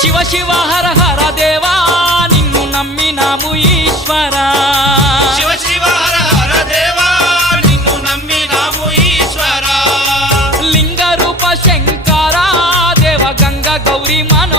శివ శివ హర హర దేవా నిన్ను నమ్మినాము ఈశ్వరా శివ శివ హర హర దేవా నిన్ను నమ్మినాము ఈశ్వరా లింగ రూప శంకరా దేవ గంగ గౌరీ